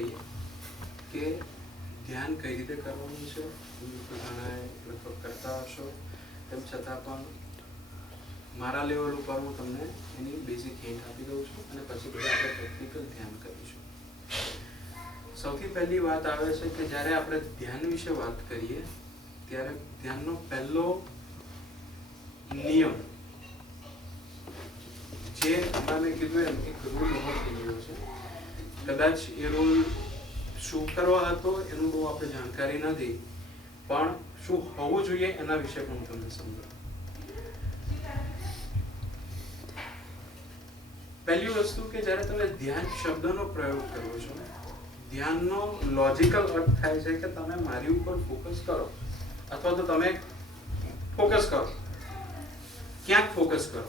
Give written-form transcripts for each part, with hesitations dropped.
લઈએ કે ધ્યાન કઈ રીતે કરવાનું છે. ઘણા લગભગ કરતા હશો, તેમ છતાં પણ મારા લેવલ ઉપર હું તમને એની બેઝિક હિન્ટ આપી દઉં છું અને પછી બધા આપણે પ્રેક્ટિકલ ધ્યાન કરીશું. સૌથી પહેલી વાત આવે છે કે જ્યારે આપણે ધ્યાન વિશે વાત કરીએ ત્યારે ધ્યાનનો પહેલો નિયમ જે મેં કીધું એમ એક રૂલ ઉભો થઈ ગયો છે. કદાચ એ રૂલ શું કરવા હતો એનું બહુ આપણે જાણકારી નથી, પણ શું હોવું જોઈએ એના વિશે પણ હું તમને સમજાવું. પહેલી વસ્તુ કે જ્યારે તમે ધ્યાન શબ્દનો પ્રયોગ કરો છો, ધ્યાનનો લોજિકલ અર્થ થાય છે કે તમે મારી ઉપર ફોકસ કરો, અથવા તો તમે ફોકસ કરો, ક્યાંક ફોકસ કરો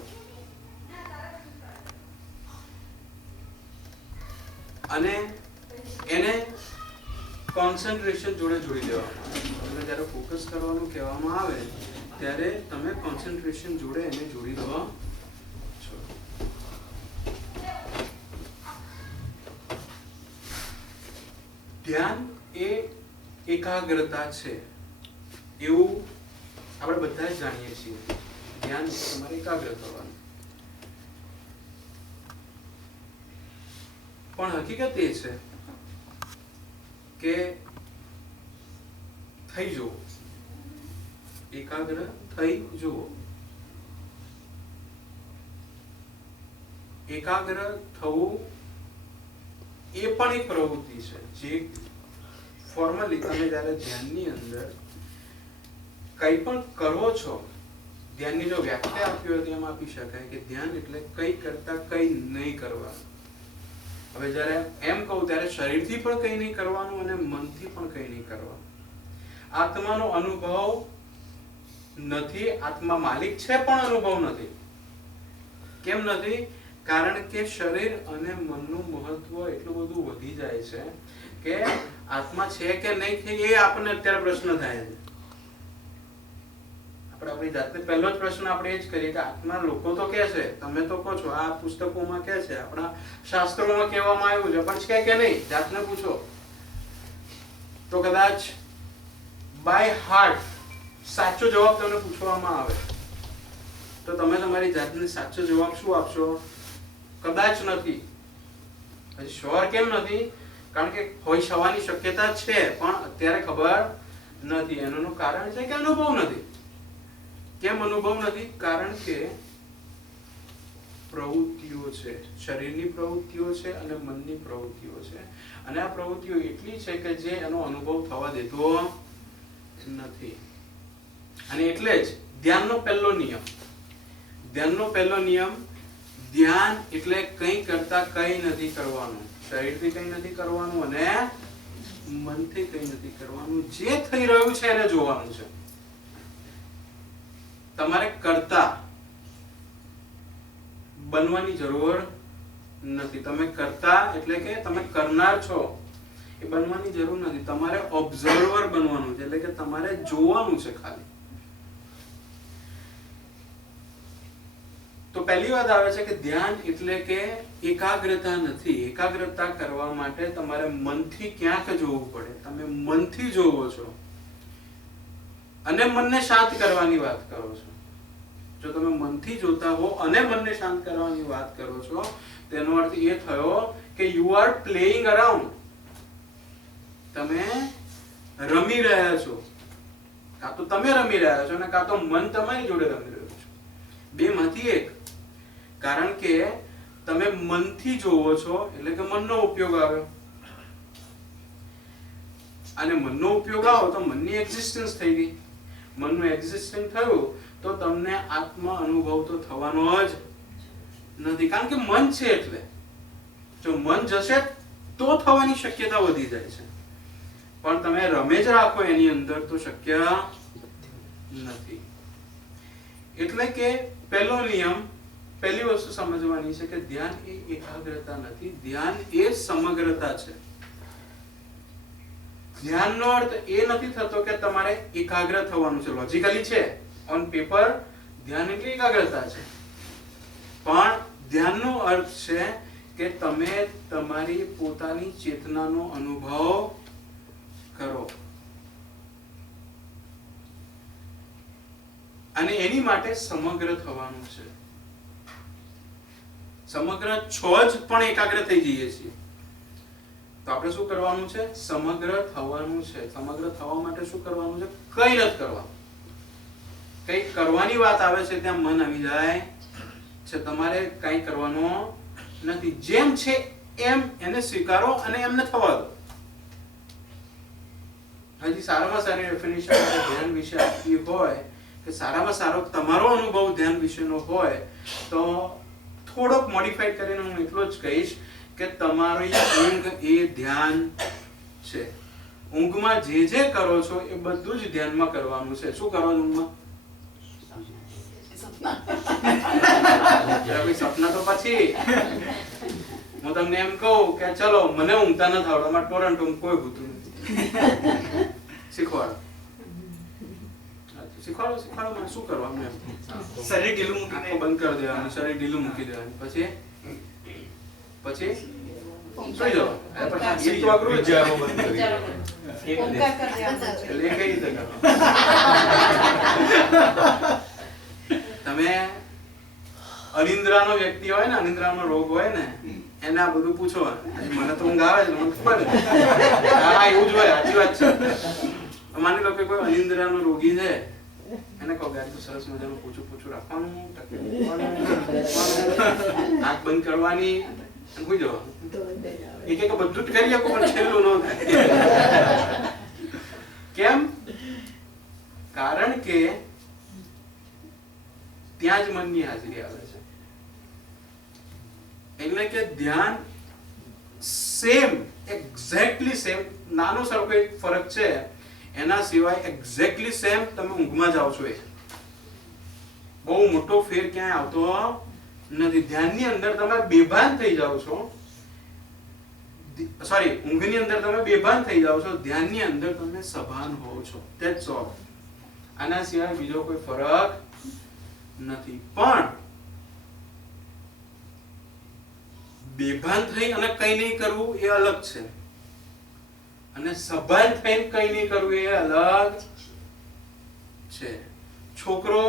અને એને કોન્સન્ટ્રેશન જોડે જોડી દેવામાં આવે. તમને જ્યારે ફોકસ કરવાનું કહેવામાં આવે ત્યારે તમે કોન્સન્ટ્રેશન જોડે એને જોડી દો છો. ધ્યાન એ એકાગ્રતા છે એવું આપણે બધા જ જાણીએ છીએ. ધ્યાન તમારે એકાગ્ર થવાનું, પણ હકીકત એ છે કે થઈ જુઓ, એકાગ્ર થઈ જુઓ. એકાગ્ર થવું એ પણ એક પ્રવૃત્તિ છે જે ફોર્મલી તમે જ્યારે ધ્યાનની અંદર કંઈ પણ કરો છો, ધ્યાનની જો વ્યાખ્યા આપી હોય તો એમ આપી શકાય કે ધ્યાન એટલે કંઈ કરતા કંઈ નહીં કરવાનું. હવે જ્યારે એમ કહું ત્યારે શરીરથી પણ કંઈ નહીં કરવાનું અને મનથી પણ કંઈ નહીં કરવાનું. આત્માનો અનુભવ નથી, આત્મા માલિક છે પણ અનુભવ નથી. કેમ નથી? કારણ કે શરીર અને મનનું મહત્વ એટલું બધું વધી જાય છે કે આત્મા છે કે નહીં છે એ આપણને અત્યારે પ્રશ્ન થાય છે. આપણે આપણી જાતને પહેલો જ પ્રશ્ન આપણે એ જ કરીએ કે આત્મા લોકો તો કહે છે, તમે તો કહો છો, આ પુસ્તકોમાં કહે છે, આપણા શાસ્ત્રોમાં કહેવામાં આવ્યું છે, પણ છે કે નહીં? જાતને પૂછો તો કદાચ બાય હાર્ટ સાચો જવાબ તમને પૂછવામાં આવે તો તમે તમારી જાતને સાચો જવાબ શું આપશો? કદાચ નથી. હજી શ્યોર કેમ નથી? કારણ કે હોય થવાની શક્યતા છે પણ અત્યારે ખબર નથી. એનું કારણ છે કે અનુભવ નથી. કેમ અનુભવ નથી? કારણ કે પ્રવૃત્તિઓ છે, શરીરની પ્રવૃત્તિઓ છે અને મનની પ્રવૃત્તિઓ છે, અને આ પ્રવૃત્તિઓ એટલી છે કે જે એનો અનુભવ થવા દેતો નથી. અને એટલે જ ધ્યાનનો પહેલો નિયમ, ધ્યાન એટલે કંઈ કરતા કંઈ નથી કરવાનું, શરીરથી કંઈ નથી કરવાનું અને મનથી કંઈ નથી કરવાનું. જે થઈ રહ્યું છે એને જોવાનું છે. તમારે કરતા બનવાની જરૂર નથી. તમે કરતા એટલે કે તમે કરનાર છો એ બનવાની જરૂર નથી. તમારે ઓબ્ઝર્વર બનવાનું છે, એટલે કે તમારે જોવાનું છે ખાલી. તો પહેલી વાત આવે છે કે ધ્યાન એટલે કે એકાગ્રતા નથી. એકાગ્રતા કરવા માટે તમારે મનથી ક્યાંક જોવું પડે. તમે મનથી જોવો છો અને મનને શાંત કરવાની વાત કરો છો. જો તમે મનથી જોતા હો અને મનને શાંત કરવાની વાત કરો છો, તેનો અર્થ એ થયો કે યુ આર પ્લેઇંગ અરાઉન્ડ. તમે રમી રહ્યા છો. કાં તો તમે રમી રહ્યા છો અને કાં તો મન તમારી જોડે રમી રહ્યું છે. બેમાંથી એક. કારણ કે તમે મનથી જોવો છો એટલે કે મનનો ઉપયોગ આવ્યો, અને મનનો ઉપયોગ આવ્યો તો મનની એક્ઝિસ્ટન્સ થઈ ગઈ. મનનું એક્ઝિસ્ટન્સ થયું તો તમને આત્મ અનુભવ તો થવાનો જ નથી, કારણ કે મન છે. એટલે જો મન જશે તો થવાની શક્યતા વધી જાય છે, પણ તમે રમે જ રાખો એની અંદર તો શક્ય નથી. એટલે કે પહેલો નિયમ, પહેલી વસ્તુ સમજવાની છે કે ધ્યાન એ એકાગ્રતા નથી, ધ્યાન એ સમગ્રતા છે. ધ્યાનનો અર્થ એ નથી થતો કે તમારે એકાગ્ર થવાનું છે. લોજિકલી છે, ઓન પેપર ધ્યાન એટલે એકાગ્રતા છે, પણ ધ્યાનનો અર્થ છે કે તમે તમારી પોતાની ચેતનાનો અનુભવ કરો, અને એની માટે સમગ્ર થવાનું છે. સમગ્ર છો જ પણ એકાગ્ર થઈ જઈએ છીએ. તો આપણે શું કરવાનું છે? સમગ્ર થવાનું છે. સમગ્ર થવા માટે શું કરવાનું છે? કઈ નથી કરવાનું. કઈ કરવાની વાત આવે છે ત્યાં મન આવી જાય છે. તમારે કઈ કરવાનું નથી. જેમ છે એમ એને સ્વીકારો અને એમને થવા દો. હજી સારામાં સારી ડેફિનેશન ધ્યાન વિશે આપવી હોય કે સારામાં સારો તમારો અનુભવ ધ્યાન વિશેનો હોય તો થોડોક મોડિફાઈ કરીને હું એટલો જ કહીશ કે તમારી ઊંઘ એ ધ્યાન છે. ઊંઘમાં જે જે કરો છો એ બધું જ ધ્યાનમાં કરવાનું છે. શું કરવાનું ઊંઘમાં? સપના તો પછી હું તમને એમ કહું કે ચલો મને ઊંઘતા ન આવડે, અમારે ટોરન્ટો કોઈ ભૂતું નથી, શીખવાડો મને શું કરવાનું એમ. શરીર ઢીલું મૂકીને બંધ કરી દેવાનું, શરીર ઢીલું મૂકી દેવાનું, પછી સુઈ જવાનું. પછી એ તો અઘરું જ છે. એટલે એ કઈ રીતે કરવાનું? તમે અનિદ્રાનો વ્યક્તિ હોય ને, અનિદ્રાનો રોગ હોય ને, એને આ બધું પૂછો. મને તો ઊંઘ આવે છે, મને ખબર છે. હા, એવું જ હોય. સાચી વાત છે. માની લો કે કોઈ અનિદ્રાનો રોગી છે, એને કહો ગાડી તો સરસ મજાનું પૂછું રાખવાનું, આંખ બંધ કરવાની, સુઈ જવાનું. એ કે બધું જ કરી શકો પણ છેલ્લું ન થાય. કેમ? કારણ કે ત્યાં જ મનની હાજરી આવે છે. એટલે કે ધ્યાન સેમ, એક્ઝેક્ટલી સેમ, નાનો સરખો એક ફરક છે, એના સિવાય એક્ઝેક્ટલી સેમ તમે ઊંઘમાં જાઓ છો. એ બહુ મોટો ફેર ક્યાંય આવતો નથી. ધ્યાનની અંદર તમે બેભાન થઈ જાઓ છો, સોરી, ઊંઘની અંદર તમે બેભાન થઈ જાઓ છો, ધ્યાનની અંદર તમે સભાન હોવ છો. That's all. આના સિવાય બીજો કોઈ ફરક નથી. પણ બેભાન થઈ અને કઈ નહીં કરવું એ અલગ છે, અને સભાન થઈને કઈ નહીં કરવું એ અલગ છે. છોકરો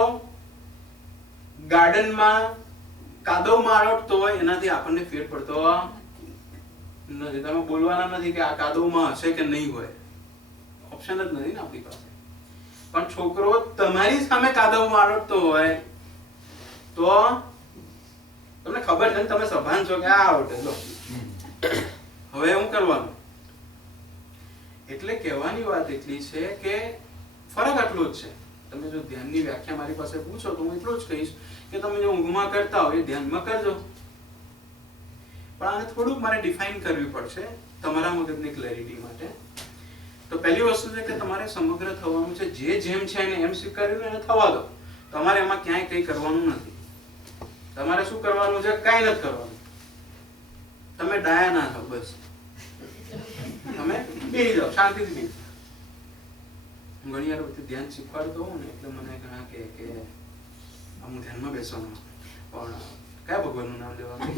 ગાર્ડનમાં કાદવમાં રમતો હોય એનાથી આપણને ફેર પડતો નથી. તમે બોલવાના નથી કે આ કાદવમાં હશે કે નહીં હોય, ઓપ્શન જ નથી ને આપણી પાસે. પણ છોકરો તમારી સામે કાદવમાં રમતો હોય તો તમને ખબર છે ને, તમે સભાન છો કે આ આવડે, લો હવે હું કરવાનું. એટલે કહેવાની વાત એટલી છે કે ફરક આટલો જ છે. તમે જો ધ્યાનની વ્યાખ્યા મારી પાસે પૂછો તો હું એટલું જ કહીશ કે તમે જો ઊંઘમાં કરતા હોય એ ધ્યાનમાં કરજો. પણ આને થોડુંક મારે ડિફાઇન કરવી પડશે તમારા મગજની ક્લેરિટી માટે. તો પહેલી વસ્તુ છે કે તમારે સમગ્ર થવાનું છે. જે જેમ છે એને એમ સ્વીકારીને એને થવા દો. તમારે એમાં ક્યાંય કંઈ કરવાનું નથી. તમારે શું કરવાનું છે? કાંઈ નથી કરવાનું. તમે ડાયા ના થાવ, બસ તમે બેસી જાઓ શાંતિથી બેસી. હું ઘણી વાર ધ્યાન શીખવાડતો હોઉં ને એટલે મને ઘણા કે હું ધ્યાનમાં બેસવાનું, પણ કયા ભગવાનનું નામ લેવાનું?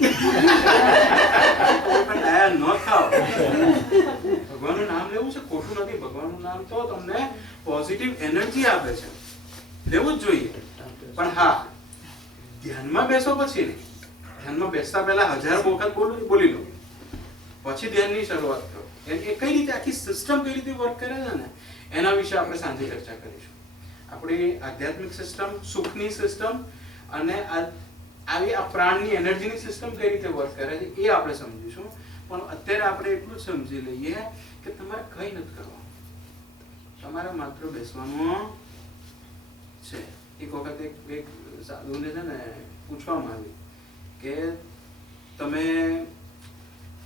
પણ ડાયા ન થાવ. ભગવાનનું નામ લેવું છે ખોટું નથી. ભગવાનનું નામ તો તમને પોઝિટિવ એનર્જી આપે છે, લેવું જ જોઈએ. પણ હા, ધ્યાનમાં બેસો પછી નહીં. ધ્યાનમાં બેસતા પહેલા 1000 વખત બોલી લો, પછી ધ્યાનની શરૂઆત કરો. એ કઈ રીતે આખી સિસ્ટમ કઈ રીતે વર્ક કરે છે ને એના વિશે આપણે સાંજે ચર્ચા કરીશું. આપણી આધ્યાત્મિક સિસ્ટમ, સુખની સિસ્ટમ અને આવી આ પ્રાણની એનર્જીની સિસ્ટમ કઈ રીતે વર્ક કરે છે એ આપણે સમજીશું. પણ અત્યારે આપણે એટલું જ સમજી લઈએ કે તમારે કઈ નથી કરવાનું, તમારે માત્ર બેસવાનું છે. એક વખત એક સાધુને છે ને પૂછવામાં આવ્યું કે તમે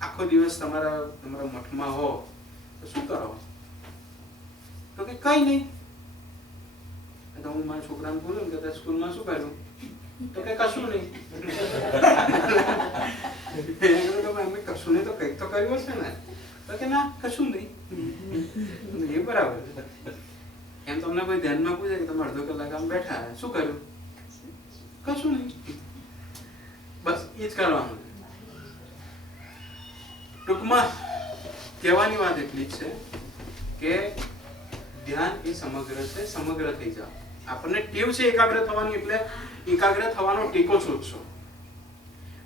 આખો દિવસ તમારા મઠમાં હો તો શું કરો? તો કે કઈ નહીં. તો હું મારા છોકરાને બોલું કે સ્કૂલમાં શું કર્યું? તો કે કશું નહીં. અમે કશું નહીં તો કંઈક તો કર્યું હશે ને? તો કે ના, કશું નહીં. એ બરાબર. એમ તમને કોઈ ધ્યાનમાં પૂછે કે તમે અડધો કલાક આમ બેઠા, શું કર્યું? કશું નહીં. બસ એ જ કરવાનું. ટૂંકમાં કહેવાની વાત એટલી જ છે કે ધ્યાન એ સમગ્ર છે, સમગ્ર થઈ જાઓ. આપણને ટેવ છે એકાગ્ર થવાની, એટલે એકાગ્ર થવાનો ટેકો શોધશો,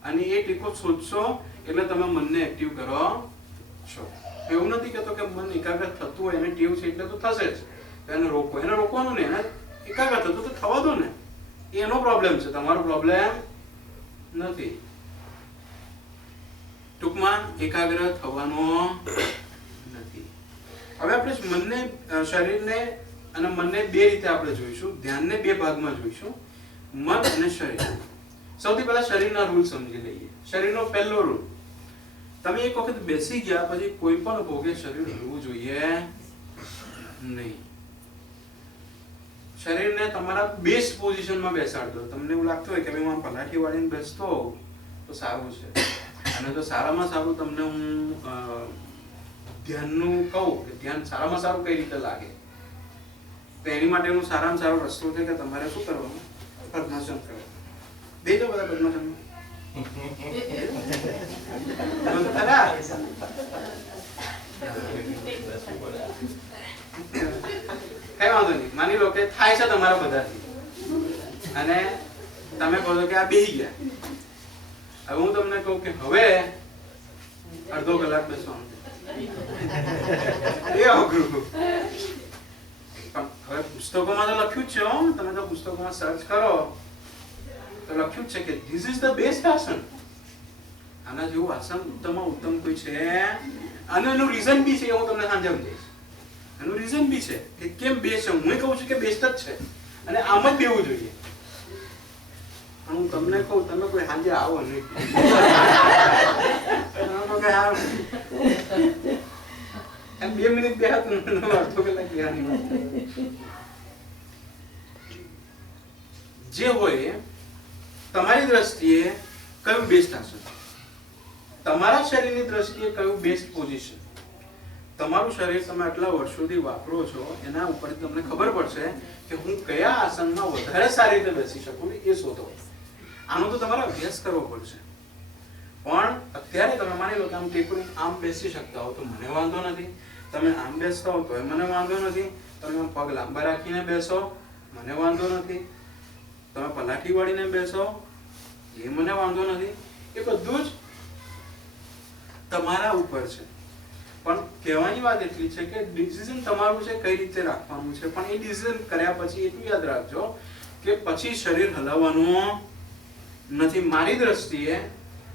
અને એ ટેકો શોધશો એટલે તમે મનને એક્ટિવ કરો છો. એવું નથી કહેતો કે મન એકાગ્ર થતું હોય એને ટેવ છે એટલે તો થશે જ, એને રોકો, એને રોકવાનું ને, એને એકાગ્ર થતું તો થવા દો ને. એનો પ્રોબ્લેમ છે, તમારો પ્રોબ્લેમ નથી. ટૂંકમાં એકાગ્ર થવાનો નથી. હવે આપણે મનને, શરીરને અને મનને બે રીતે આપણે જોઈશું. ધ્યાનને બે ભાગમાં જોઈશું, મન અને શરીર. સૌથી પહેલા શરીરના રૂલ સમજી લઈએ. શરીરનો પહેલો રૂલ, તમે એક વખત બેસી ગયા પછી કોઈ પણ ભોગે શરીર હલવું જોઈએ નહીં. શરીરને તમારા બેસ્ટ પોઝિશનમાં બેસાડજો. તમને એવું લાગતું હોય કે ભાઈ હું પલાઠી વાળીને બેસતો હોઉં તો સારું છે, અને તો સારામાં સારું તમને હું ધ્યાનનું કહું કે ધ્યાન સારામાં સારું કઈ રીતે લાગે, તો એની માટેનો સારામાં સારો રસ્તો છે કે તમારે શું કરવાનું? પદ્માસન કરવાનું. બેજો બધા પદ્માસનમાં. કઈ વાંધો નહીં. માની લો કે થાય છે તમારા બધાથી, અને તમે કહો છો કે આ બેહી ગયા. હવે હું તમને કહું કે હવે અડધો કલાક બેસવાનું, એ અઘરું. પણ હવે પુસ્તકોમાં તો લખ્યું જ છે, તમે તો પુસ્તકોમાં સર્ચ કરો તો લખ્યું છે કે ધીસ ઇઝ ધ બેસ્ટ આસન. આના જેવું આસન ઉત્તમમાં ઉત્તમ કોઈ છે, અને એનું રીઝન બી છે, હું તમને સાંજે સમજાવીશ. એનું રીઝન બી છે કે કેમ બેસ્ટ છે. હું કહું છું કે બેસ્ટ જ છે, અને આમ જ બેવું જોઈએ. હું તમને કહું, તમે કોઈ સાંજે આવો નહીં. એમ 2 મિનિટ બે હાથ અડધો કલાક બેહાની વાત. જે હોય તમારી દ્રષ્ટિએ કયું બેસ્ટ આસન, તમારા શરીરની દ્રષ્ટિએ કયું બેસ્ટ પોઝિશન, તમારું શરીર તમે આટલા વર્ષોથી વાપરો છો એના ઉપર તમને ખબર પડશે કે હું કયા આસનમાં વધારે સારી રીતે બેસી શકું એ શોધો. આનો તો તમારે અભ્યાસ કરવો પડશે. પણ અત્યારે તમે માની લો કે આમ ટેકરી આમ બેસી શકતા હો તો મને વાંધો નથી, તમે આમ બેસતા હો તો મને વાંધો નથી, તમે પગ લાંબા રાખીને બેસો મને વાંધો નથી, તમે પલાઠી વાળીને બેસો એ મને વાંધો નથી. એ બધું જ તમારા ઉપર છે. પણ કહેવાની વાત એટલી છે કે ડિસિઝન તમારું છે કઈ રીતે રાખવાનું છે. પણ એ ડિસિઝન કર્યા પછી એટલું યાદ રાખજો કે પછી શરીર હલાવવાનું નથી. મારી દ્રષ્ટિએ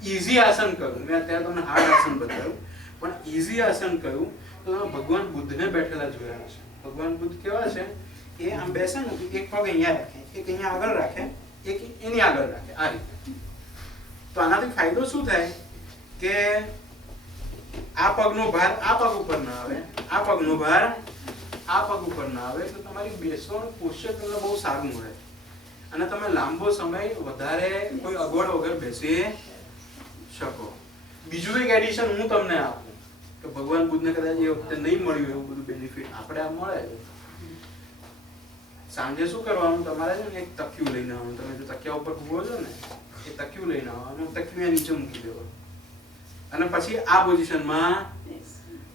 ઈઝી આસન કરું, મેં અત્યારે તમને હાર્ડ આસન બતાવ્યું, પણ ઈઝી આસન કરું તો તમે ભગવાન બુદ્ધને બેઠેલા જોયા છે. ભગવાન બુદ્ધ કેવા છે? એ આમ બેસે ને એક પગ અહીંયા રાખે, એક અહીંયા આગળ રાખે, એક એની આગળ રાખે, આ રીતે. તો આનાથી ફાયદો શું થાય કે આ પગનો ભાર આ પગ ઉપર ના આવે, આ પગનો ભાર આ પગ ઉપર ના આવે, તો તમારી બેસવાનું પોસ્ચર તમને બહુ સારું મળે, અને તમે લાંબો સમય વધારે કોઈ અગવડ વગર બેસી શકો. બીજું એક એડિશન હું તમને આપું કે ભગવાન બુદ્ધને કદાચ એ વખતે નહીં મળ્યું એવું બધું બેનિફિટ આપણે આ મળે. સાંજે શું કરવાનું, તમારે છે ને એક તકિયું લઈને આવવાનું. તમે જો તકિયા ઉપર ઊભો છો ને એ તકિયું લઈને આવવાનું, તકિયું નીચે મૂકી દેવાનું, અને પછી આ પોઝિશનમાં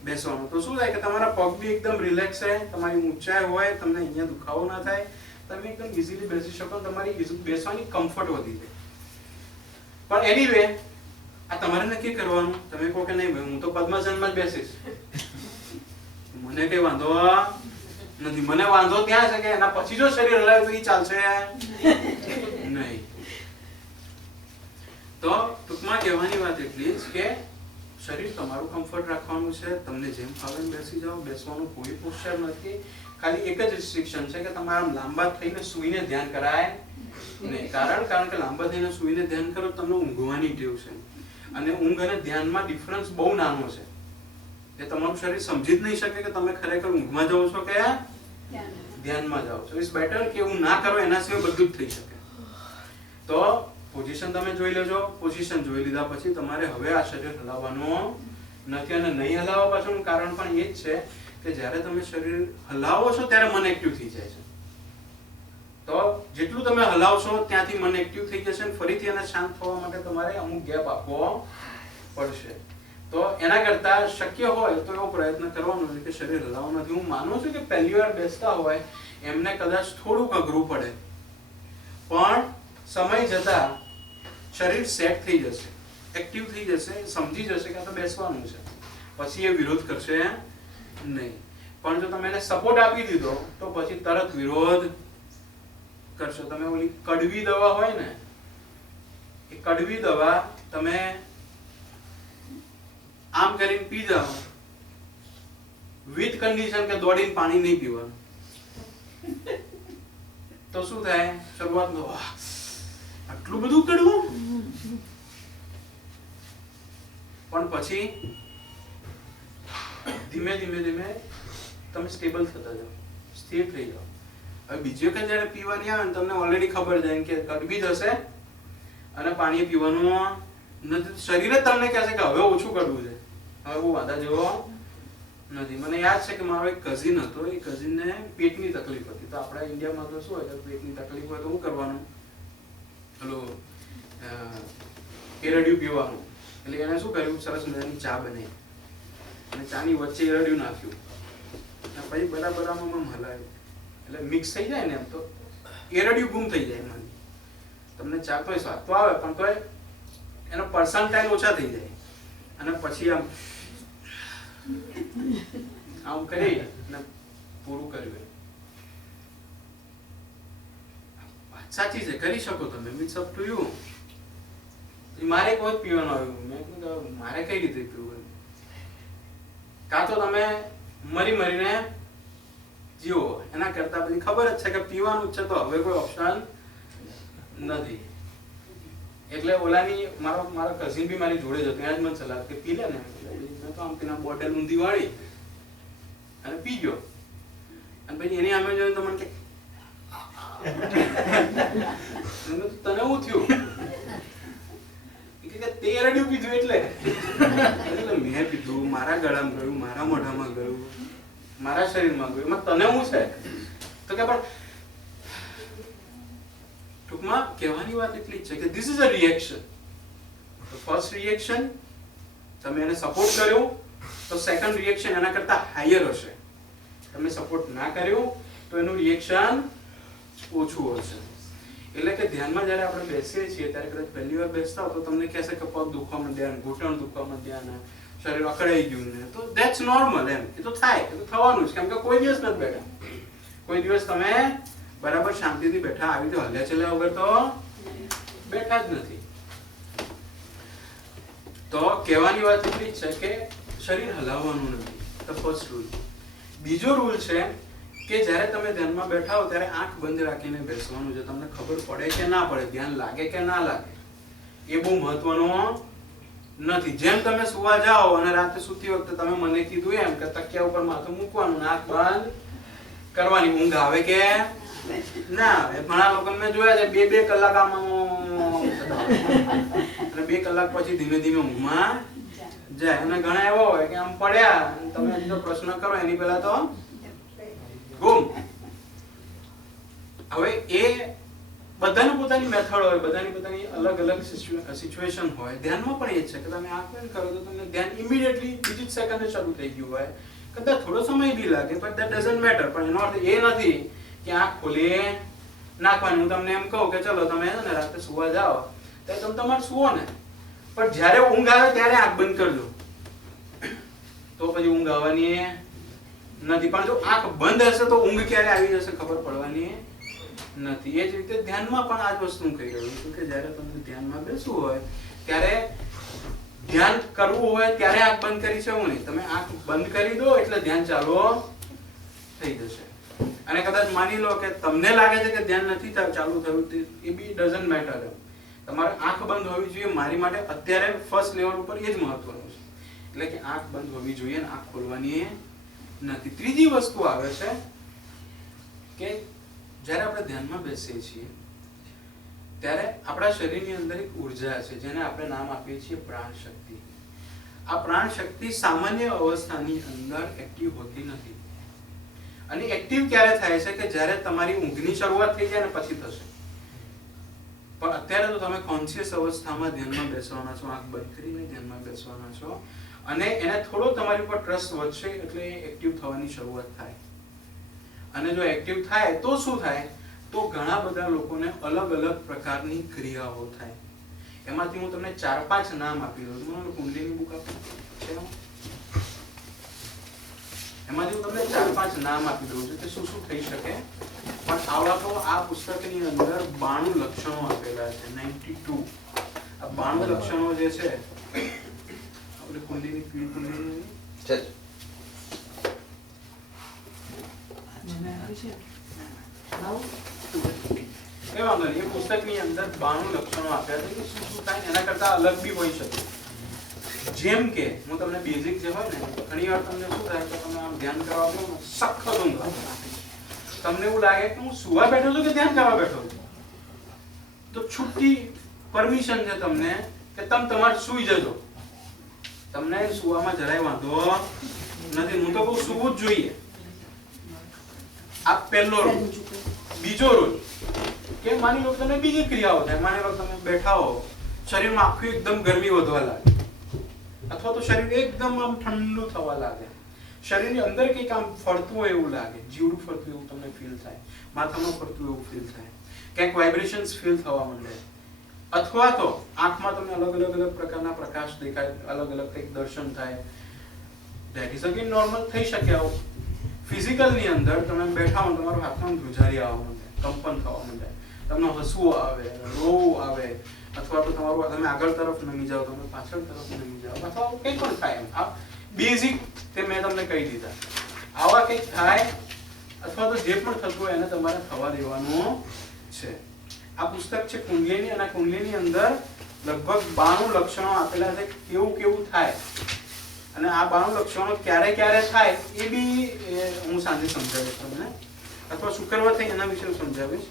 બેસવાનું. તો શું થાય કે તમારા પગ બી એકદમ રિલેક્સ છે, તમારી ઊંચાઈ હોય, તમને અહીંયા દુખાવો ના થાય, તમે એકદમ ઇઝીલી બેસી શકો, તમારી બેસવાની કમ્ફર્ટ વધી જાય. પણ એનીવે આ તમારે નક્કી કરવાનું. તમે કહો કે નહીં ભાઈ હું તો પદ્માસનમાં જ બેસીશ, મને કઈ વાંધો નથી. મને વાંધો ત્યાં છે કે એના પછી જો શરીર હલાવે તો એ ચાલશે નહીં. તો ટૂંકમાં કહેવાની વાત એટલી જ કે શરીર તમારું કમ્ફર્ટ રાખવાનું છે, તમને જેમ ફાવે બેસી જાઓ, બેસવાનું કોઈ પોસ્ચર નથી. ખાલી એક જ રિસ્ટ્રિક્શન છે કે તમારે આમ લાંબા થઈને સૂઈને ધ્યાન કરાય નહીં. કારણ કે લાંબા થઈને સૂઈને ધ્યાન કરો તમને ઊંઘવાની ટેવ છે, અને ઊંઘ અને ધ્યાનમાં ડિફરન્સ બહુ નાનો છે. એ તમારું શરીર સમજી જ નહીં શકે કે તમે ખરેખર ઊંઘમાં જાઓ છો કે ધ્યાનમાં જાઓ છો. ઇટ્સ બેટર કે એવું ના કરો, એના સિવાય બધું જ થઈ શકે. તો પોઝિશન તમે જોઈ લેજો. પોઝિશન જોઈ લીધા પછી તમારે હવે આ શરીર હલાવવાનું નથી, અને નહીં હલાવવા પાછળનું કારણ પણ એ જ છે કે જ્યારે તમે શરીર હલાવો છો ત્યારે મન એક્ટિવ થઈ જાય છે. તો જેટલું તમે હલાવશો ત્યાંથી મન એક્ટિવ થઈ જશે, અને ફરીથી એને શાંત થવા માટે તમારે અમુક ગેપ આપવો પડશે. તો એના કરતા શક્ય હોય તો એવો પ્રયત્ન કરવાનો છે કે શરીર હલાવવાનું નથી. હું માનું છું કે પહેલી વાર બેસતા હોય એમને કદાચ થોડુંક અઘરું પડે, પણ સમય જતા શરીર સેટ થઈ જશે, એક્ટિવ થઈ જશે, સમજી જશે કે આ તો બેસવાનું છે, પછી એ વિરોધ કરશે નહીં. પણ જો તમે એને સપોર્ટ આપી દીધો તો પછી તરત વિરોધ કરશો. તમે ઓલી કડવી દવા હોય ને, એ કડવી દવા તમે આમ કરીને પી જાઓ વિથ કન્ડિશન કે દોડીને પાણી નહીં પીવાનું, તો શું થાય? શરૂઆતમાં વાહ આટલું બધું કડવું, પણ પછી ધીમે ધીમે ધીમે તમે સ્ટેબલ થતા જાઓ, સ્થિર થઈ જાઓ. હવે બીજી વખત જ્યારે પીવાની આવે ને તમને ઓલરેડી ખબર છે કે કડવી જ હશે અને પાણી પીવાનું નથી. શરીર જ તમને કહેશે કે હવે ઓછું કરવું છે, હવે બહુ વાંધા જેવો નથી. મને યાદ છે કે મારો એક કઝિન હતો, એ કઝિનને પેટની તકલીફ હતી. તો આપણા ઇન્ડિયામાં તો શું હોય કે પેટની તકલીફ હોય તો શું કરવાનું? પેલું એરડિયું પીવાનું. એટલે એને શું કર્યું, સરસ મજાની ચા બનાવી અને ચાની વચ્ચે એરડિયું નાખ્યું અને પછી બરાબર આમ હલાવ્યું, એટલે મિક્સ થઈ જાય ને એમ તો એરડિયું ગુમ થઈ જાય એમાં. તમને ચા તોય સ્વાદ તો આવે પણ તોય એનો પર્સન્ટાઇલ ઓછા થઈ જાય. અને પછી આમ કરી અને પૂરું કર્યું. વાત સાચી છે, કરી શકો તમે, ઇટ્સ અપ ટુ યુ. મારે કોઈ પીવાનું આવ્યું, મેં કીધું મારે કઈ રીતે પીવું? કાં તો તમે મરી મરીને જીવો, એના કરતા પછી ખબર જ છે કે પીવાનું જ છે તો હવે કોઈ ઓપ્શન નથી. એટલે ઓલાની મારો કઝિન બી મારી જોડે જ હતો, ત્યાં જ મને સલાહ કે પી લે ને. મેં તો આમ પેલા બોટલ ઊંધી વાળી અને પી ગયો. અને પછી એની સામે જોયું તો મને કે તને શું થયું? કે તે એરડિયું પીધું એટલે મેં પીધું, મારા ગળામાં ગયું, મારા મોઢામાં ગયું, મારા શરીરમાં ગયું, એમાં તને શું છે? તો કે પણ ટૂંકમાં કહેવાની વાત એટલી જ છે કે this is a reaction. First reaction તમે એને સપોર્ટ કર્યો તો સેકન્ડ રિએક્શન એના કરતા હાયર હશે. તમે સપોર્ટ ના કર્યો તો એનું રિએક્શન ઓછું હશે. એટલે કે ધ્યાનમાં જ્યારે આપણે બેસીએ છીએ ત્યારે કદાચ પહેલી વાર બેસતા હો તો તમને કહેશે કે પગ દુખવા માંડ્યા, ઘૂંટણ દુખવા માંડ્યા, શરીર અકળાઈ ગયું ને, તો ધેટ્સ નોર્મલ. એમ એ તો થાય, એ તો થવાનું જ, કેમ કે કોઈ દિવસ નથી બેઠા. કોઈ દિવસ તમે બરાબર શાંતિથી બેઠા આવી રીતે હલ્યા ચલ્યા વગર તો બેઠા જ નથી. તો કહેવાની વાત એટલી જ છે કે શરીર હલાવવાનું નથી, ધ ફર્સ્ટ રૂલ. બીજો રૂલ છે કે જ્યારે તમે ધ્યાનમાં બેઠા હો ત્યારે આંખ બંધ રાખીને બેસવાનું છે. તમને ખબર પડે કે ના પડે, ધ્યાન લાગે કે ના લાગે, એ બહુ મહત્વનું નથી. જેમ તમે સુવા જાઓ અને રાતે સૂતી વખતે તમે મને કીધું એમ કે તકિયા ઉપર માથું મૂકવાનું, આંખ બંધ કરવાની. ઊંઘ આવે કે ના આવે? ઘણા લોકોને મેં જોયા છે 2-2 કલાક આમાં અને 2 કલાક પછી ધીમે ધીમે ઊંઘમાં જાય. અને ઘણા એવા હોય કે આમ પડ્યા, તમે જો પ્રશ્ન કરો એની પહેલા તો ગુમ. હવે એ બધાની પોતાની મેથડ હોય, બધાની પોતાની અલગ અલગ સિચ્યુએશન હોય. ધ્યાનમાં પણ એ જ છે કે તમે આંખ બંધ કરો તો તમને ધ્યાન ઇમિડિયેટલી બીજી જ સેકન્ડે શરૂ થઈ ગયું હોય. કદાચ થોડો સમય બી લાગે પણ that doesn't matter. પણ એનો અર્થ એ નથી કે આંખ ખોલી નાખવાની. હું તમને એમ કહું કે ચલો તમે ને રાતે સુવા જાઓ ત્યારે તમે તમારે સુવો ને, પણ જ્યારે ઊંઘ આવે ત્યારે આંખ બંધ કરજો, તો પછી ઊંઘ આવવાની નથી. પણ જો આંખ બંધ હશે તો ઊંઘ ક્યારે આવી જશે ખબર પડવાની નથી. એ જ રીતે ધ્યાનમાં પણ આ જ વસ્તુ હું કહી રહ્યો છું કે જ્યારે તમને ધ્યાનમાં બેસવું હોય ત્યારે ધ્યાન કરવું હોય ત્યારે આંખ બંધ કરી છે એવું નહીં. તમે આંખ બંધ કરી દો એટલે ધ્યાન ચાલુ થઈ જશે. અને કદાચ માની લો કે તમને લાગે છે કે ધ્યાન નથી ચાલુ થયું, એ બી ડઝન્ટ મેટર. તમારે આંખ બંધ હોવી જોઈએ. મારી માટે અત્યારે ફર્સ્ટ લેવલ ઉપર એ જ મહત્વનું છે. એટલે કે આંખ બંધ હોવી જોઈએ અને આંખ ખોલવાની નથી. ત્રીજી વસ્તુ આવે છે કે જ્યારે આપણે ધ્યાનમાં બેસીએ છીએ ત્યારે આપણા શરીરની અંદર એક ઉર્જા છે જેને આપણે નામ આપીએ છીએ પ્રાણ શક્તિ. આ પ્રાણ શક્તિ સામાન્ય અવસ્થાની અંદર એક્ટિવ હોતી નથી. અને એક્ટિવ ક્યારે થાય છે કે જ્યારે તમારી ઊંઘની શરૂઆત થઈ જાય ને પછી થશે. પણ અત્યારે તો તમે કોન્શિયસ અવસ્થામાં ધ્યાનમાં બેસવાના છો, આંખ બંધ કરીને ધ્યાનમાં બેસવાના છો અને એને થોડો તમારી ઉપર ટ્રસ્ટ વધશે એટલે એક્ટિવ થવાની શરૂઆત થાય. અને જો એક્ટિવ થાય તો શું થાય, તો ઘણા બધા લોકોને અલગ અલગ પ્રકારની ક્રિયાઓ થાય. એમાંથી હું તમને 4-5 નામ આપી દઉં છું. મને કુંડલીની બુક આપી છે, એમાંથી હું તમને 4-5 નામ આપી દઉં છું કે શું શું થઈ શકે. પણ આવા તો આ પુસ્તકની અંદર 92 લક્ષણો આપેલા છે. 92 આ 92 લક્ષણો જે છે આપણે કુંડલીની પીળી કુંડલીની છે એ વાંધો નહીં. એ પુસ્તકની અંદર 92 લક્ષણો આપ્યા છે કે શું શું થાય. એના કરતા અલગ બી હોઈ શકે. જેમ કે હું તમને બેઝિક જે હોય ને, ઘણી વાર તમને શું થાય કે તમે આમ ધ્યાન કરવા બેસો ને સખત ઊંઘ આવે. તમને એવું લાગે કે હું સુવા બેઠો છું કે ધ્યાન કરવા બેઠો છું. તો છૂટી પરમિશન છે તમને કે તમે તમારે સુઈ જજો. તમને સુવામાં જરાય વાંધો નથી. હું તો કહું સુવું જ જોઈએ. આ પહેલો રૂલ. બીજો રૂલ કે માની લો તમને બીજી ક્રિયાઓ થાય. માની લો તમે બેઠા હો, શરીરમાં આખું એકદમ ગરમી વધવા લાગે, અથવા તો શરીર એકદમ આમ ઠંડુ થવા લાગે, શરીરની અંદર કંઈક આમ ફરતું હોય એવું લાગે, જીવડું ફરતું એવું તમને ફીલ થાય, માથામાં ફરતું એવું ફીલ થાય, ક્યાંક વાઇબ્રેશન્સ ફીલ થવા માંડે, અથવા તો આંખમાં તમને અલગ અલગ પ્રકારના પ્રકાશ દેખાય, અલગ અલગ કંઈક દર્શન થાય. ધેટ ઇઝ અગેન નોર્મલ, થઈ શકે આવું. ફિઝિકલની અંદર તમે બેઠા હો, તમારું હાથમાં ધ્રુજારી આવવા માંડે, કંપન થવા માંડે, તમને હસવું આવે, રોવું આવે, અથવા તો તમારું તમે આગળ તરફ નમી જાઓ, તમે પાછળ તરફ નમી જાઓ, અથવા કંઈ પણ થાય. એમ આ બેઝિક તે મેં તમને કહી દીધા. આવા કંઈક થાય અથવા તો જે પણ થતું હોય એને તમારે થવા દેવાનું છે. આ પુસ્તક છે કુંડલીની, અને કુંડલીની અંદર લગભગ 92 લક્ષણો આપેલા છે કેવું કેવું થાય. અને આ 92 લક્ષણો ક્યારે ક્યારે થાય એ બી હું સાંજે સમજાવીશ તમને, અથવા શુક્રવાર થઈ એના વિશે સમજાવીશ.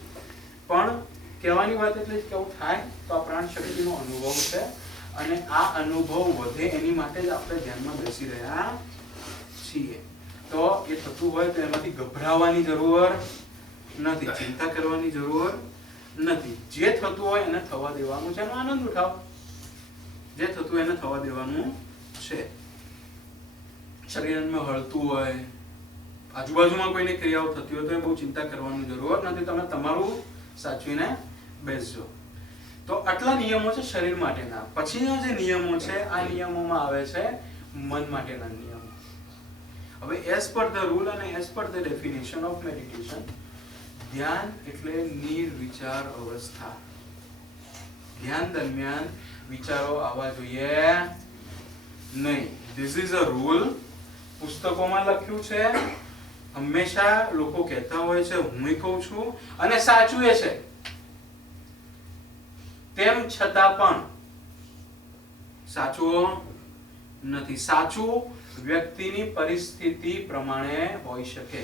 પણ કહેવાની વાત એટલે કેવું થાય તો આ પ્રાણ શક્તિનો અનુભવ છે, અને આ અનુભવ વધે એની માટે જ આપણે ધ્યાનમાં બેસી રહ્યા છીએ. તો એ થતું હોય તો એમાંથી ગભરાવાની જરૂર નથી, ચિંતા કરવાની જરૂર નથી. જે થતું હોય એને થવા દેવાનું છે, એનો આનંદ ઉઠાવો. જે થતું હોય એને થવા દેવાનું છે. શરીરમાં હળતું હોય, આજુબાજુમાં કોઈને ક્રિયાઓ થતી હોય તો એ બહુ ચિંતા કરવાની જરૂર નથી. તમે તમારું સાચવીને બેસજો. તો આટલા નિયમો છે શરીર માટેના. પછીના જે નિયમો છે આ નિયમોમાં આવે છે મન માટેના નિયમો. હવે એઝ પર ધ રૂલ અને as per the definition of meditation, ધ્યાન એટલે નિર્વિચાર અવસ્થા. ધ્યાન દરમિયાન વિચારો આવવા જોઈએ નહીં. This is a rule. પુસ્તકોમાં લખ્યું છે, હંમેશા લોકો કહેતા હોય છે, હું કહું છું, અને સાચું એ છે. તેમ છતાં પણ સાચું નથી. સાચું વ્યક્તિની પરિસ્થિતિ પ્રમાણે હોઈ શકે.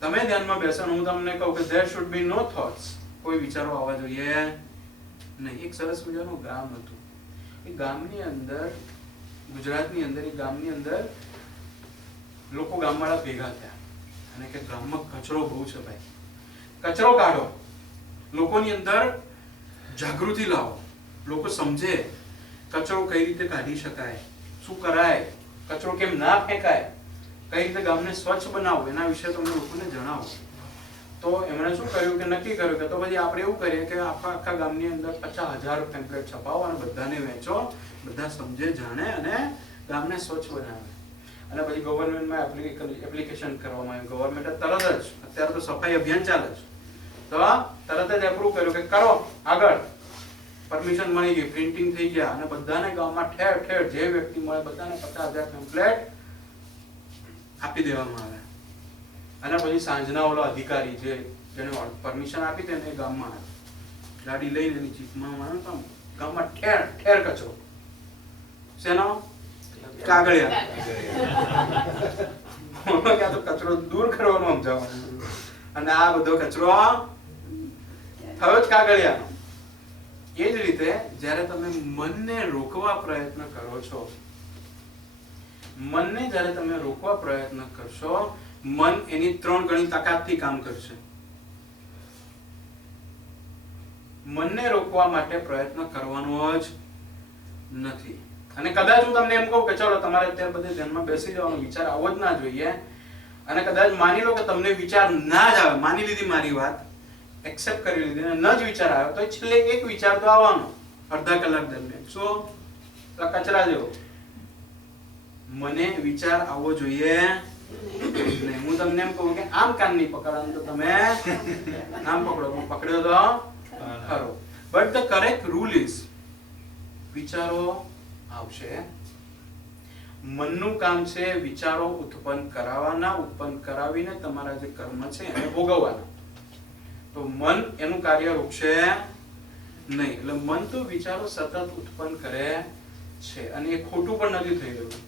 તમે ધ્યાનમાં બેસો, હું તમને કહું કે there should be no thoughts, કોઈ વિચારો આવવા જોઈએ નહીં. એક સરસ મજાનું ગામ હતું. એ ગામની અંદર, ગુજરાતની અંદર, એ ગામની અંદર લોકો, ગામવાળા ભેગા થયા અને કે ગામમાં કચરો બહુ છે ભાઈ, કચરો કાઢો, લોકોની અંદર જાગૃતિ લાવો, લોકો સમજે કચરો કઈ રીતે કાઢી શકાય, શું કરાય, કચરો કેમ ના ફેંકાય, કઈ રીતે ગામને સ્વચ્છ બનાવવું, એના વિશે તમે લોકોને જણાવો. તો એમણે શું કર્યું કે નક્કી કર્યું કે તો પછી આપણે એવું કરીએ કે આખા ગામની અંદર 50,000 પેમ્પલેટ છપાવો અને બધાને વેચો, બધા સમજે, જાણે અને ગામને સ્વચ્છ બનાવે. અને પછી ગવર્મેન્ટમાં એપ્લિકેશન કરવામાં આવ્યું. ગવર્મેન્ટે તરત જ, અત્યારે તો સફાઈ અભિયાન ચાલે છે, તો તરત જ એપ્રૂવ કર્યું કે કરો, આગળ પરમિશન મળી ગઈ, પ્રિન્ટિંગ થઈ ગયા, અને બધાને ગામમાં ઠેર ઠેર જે વ્યક્તિ મળે બધાને 50,000 પેમ્પલેટ આપી દેવામાં આવે. અને પછી સાંજના ઓલા અધિકારી જેને પરમિશન આપી તેને ગામમાં આવે, ગાડી લઈને એની જીપમાં આવે, ગામમાં ઠેર ઠેર કચરો. શેનો? કાગળિયા. તો કચરો દૂર કરવાનો સમજાવવાનું, અને આ બધો કચરો થયો જ કાગળિયાનો. એ જ રીતે જ્યારે તમે મનને રોકવા પ્રયત્ન કરો છો, મનને જ્યારે તમે રોકવા પ્રયત્ન કરશો, મન એની 3 ગણી તાકાતથી કામ કરશે. મનને રોકવા માટે પ્રયત્ન કરવાનો જ નથી. અને કદાચ હું તમને એમ કહું કે ચલો તમારે અત્યારે બધે ધ્યાનમાં બેસી જવાનો વિચાર આવો જ ના જોઈએ, અને કદાચ માની લો કે તમને વિચાર ના જ આવે, માની લીધી મારી વાત, એક્સેપ્ટ કરી લીધી અને ન જ વિચાર આવ્યો, તો છેલ્લે એક વિચાર તો આવવાનો અડધા કલાક દરમિયાન. શું? કચરા જેવો, મને વિચાર આવવો જોઈએ નહીં. હું તમને એમ કહું કે આમ કાન નહીં પકડવાનું, તો તમે આમ પકડો, પકડ્યો તો ખરો. But the correct rule is વિચારો આવશે. મનનું કામ છે વિચારો ઉત્પન્ન કરાવવાના, ઉત્પન્ન કરાવીને તમારા જે કર્મ છે એને ભોગવવાના. તો મન એનું કાર્ય રોકશે નહીં. એટલે મન તો વિચારો સતત ઉત્પન્ન કરે છે, અને એ ખોટું પણ નથી થઈ રહ્યું.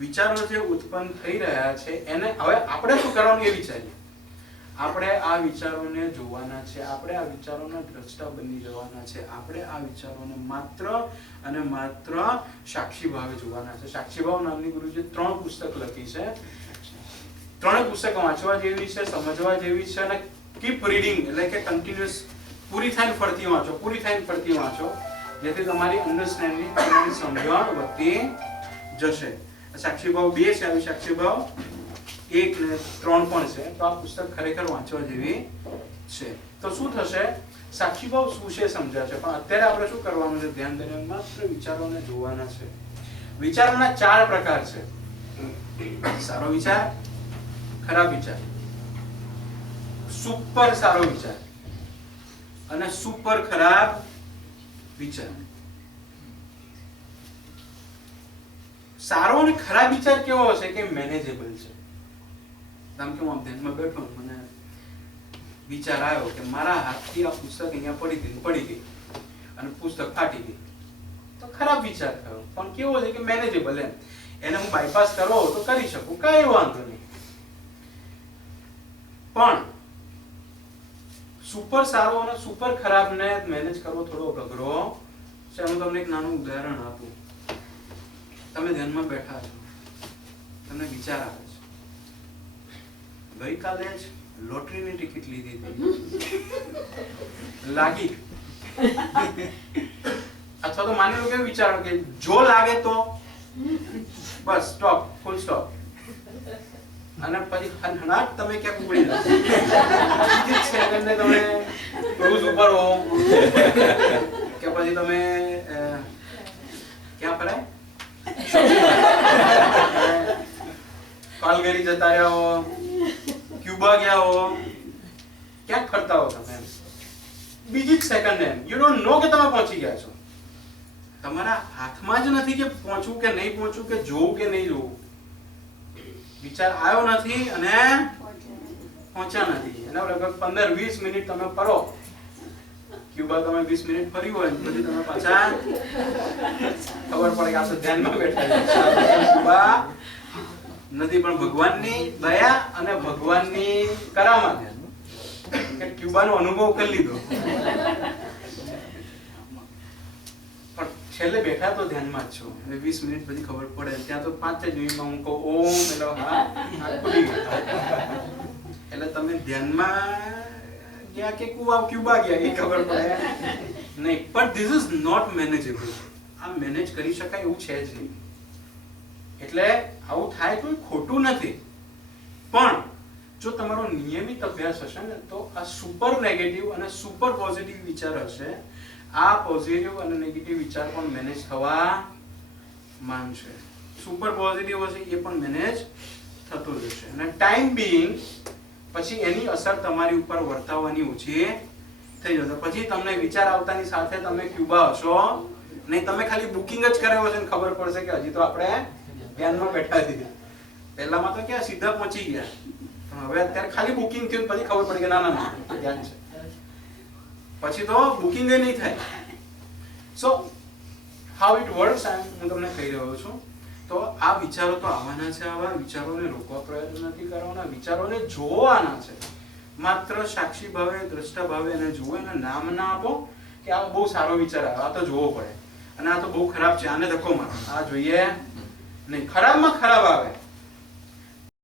વિચારો જે ઉત્પન્ન થઈ રહ્યા છે એને હવે આપણે શું કરવાનું એ વિચારીએ. આપણે આ વિચારોને જોવાના છે, આપણે આ વિચારોના દ્રષ્ટા બની જવાના છે, આપણે આ વિચારોને માત્ર અને માત્ર સાક્ષી ભાવે જોવાના છે. સાક્ષી ભાવ નામની ગુરુજીએ 3 પુસ્તક લખી છે. 3 પુસ્તક વાંચવા જેવી છે, સમજવા જેવી છે, અને કીપ રીડિંગ એટલે કે કન્ટિન્યુઅસ, પૂરી થઈને ફરતી વાંચો, પૂરી થઈને ફરતી વાંચો, જેથી તમારી અન્ડરસ્ટેન્ડિંગ, તમારી સમજણ વધતી જશે. સાક્ષી ભાવ 2 છે, આવી સાક્ષી ભાવ 1 ને 3 પણ છે. તો આ પુસ્તક ખરેખર વાંચવા જેવી છે. તો શું થશે? સાક્ષી ભાવ શું છે સમજાશે. પણ અત્યારે આપણે શું કરવાનું છે? ધ્યાન દઈને માત્ર વિચારોને જોવાના છે. વિચારોના 4 પ્રકાર છે. સારો વિચાર, ખરાબ વિચાર, સુપર સારો વિચાર અને સુપર ખરાબ વિચાર. સારો અને ખરાબ વિચાર કેવો હશે કે મેનેજેબલ છે. આમ કે હું આમ ધ્યાનમાં બેઠો, મને વિચાર આવ્યો કે મારા હાથથી આ પુસ્તક અહીંયા પડી ગઈ અને પુસ્તક ફાટી ગઈ, તો ખરાબ વિચાર થયો. પણ કેવો છે કે મેનેજેબલ, એને હું બાયપાસ કરો તો કરી શકું, કઈ વાંધો નહીં. પણ સુપર સારો અને સુપર ખરાબને મેનેજ કરવો થોડો અઘરો છે. હું તમને એક નાનું ઉદાહરણ આપું. તમે ધ્યાનમાં બેઠા છો, તમને વિચાર આવે છે, ગઈકાલે જ લોટરીની ટિકિટ લીધી હતી, લાગી. અથવા તો માની લો કે વિચારો કે જો લાગે તો બસ સ્ટોપ, ફૂલ સ્ટોપ. અને પછી હનાટ તમે ક્યાંક ઉડી જાઓ, તમે ક્રૂઝ ઉપર હો કે પછી તમે ક્યાં ફરાય, કાલગરી જતા રહ્યા હો, ક્યુબા ગયા હો, ક્યાંક ફરતા હો તમે, બીજી જ સેકન્ડ એમ યુ ડોન્ટ નો કે તમે પહોંચી ગયા છો. તમારા હાથમાં જ નથી કે પહોંચવું કે નહીં પહોંચવું, કે જોવું કે નહીં જોવું. વિચાર આવ્યો નથી અને પહોંચ્યા નથી. એના લગભગ 15-20 મિનિટ તમે ફરો. ક્યુબા તમે 20 મિનિટ ફરી હોય પછી તમે પાછા ખબર પડે કે આ તો ધ્યાનમાં બેઠા નથી. પણ ભગવાનની દયા અને ભગવાનની કરામત કે ક્યુબાનો અનુભવ કરી લીધો. પણ છેલ્લે બેઠા તો ધ્યાનમાં જ છો, એટલે 20 મિનિટ પછી ખબર પડે. ત્યાં તો 5 જ મિનિટમાં હું કહું ઓમ, એટલે હા ખુલી ગયો. એટલે તમે ધ્યાનમાં ગયા કે ક્યુબા ગયા એ ખબર પડે નહીં. પણ ધીસ ઇઝ નોટ મેનેજેબલ. આ મેનેજ કરી શકાય એવું છે જ નહીં. એટલે આવું થાય તો ખોટું નથી. પણ જો તમારો નિયમિત અભ્યાસ હશે ને તો આ સુપર નેગેટિવ અને સુપર પોઝિટિવ વિચાર હશે. આ પોઝિટિવ અને નેગેટિવ વિચાર પણ મેનેજ થવા માંડશે. સુપર પોઝિટિવ હશે એ પણ મેનેજ થતો જશે. અને ટાઈમ બીઈંગ પછી એની અસર તમારી ઉપર વર્તાવવાની ઓછી થઈ જશે. પછી તમને વિચાર આવતાની સાથે તમે ક્યુબા હશો નહીં. તમે ખાલી બુકિંગ જ કરાવ્યો છે ને ખબર પડશે કે હજી તો આપણે ધ્યાનમાં બેઠા છીએ. પહેલામાં તો ક્યાં સીધા પહોંચી ગયા, હવે અત્યારે ખાલી બુકિંગ થયું પછી ખબર પડી કે ના ના ધ્યાન છે. પછી તો બુકિંગ એ નહીં થાય. સો હાઉ ઇટ વર્ક્સ હું તમને કહી રહ્યો છું. તો આ વિચારો તો આવવાના છે. આવા વિચારોને રોકવા પ્રયત્ન નથી કરવાના, વિચારોને જોવાના છે. માત્ર સાક્ષી ભાવે, દ્રષ્ટા ભાવે એને જુઓ, એને નામ ના આપો કે આ બહુ સારો વિચાર આવે, આ તો જોવો પડે, અને આ તો બહુ ખરાબ છે, આને ધક્કો મારો, આ જોઈએ નહીં. ખરાબમાં ખરાબ આવે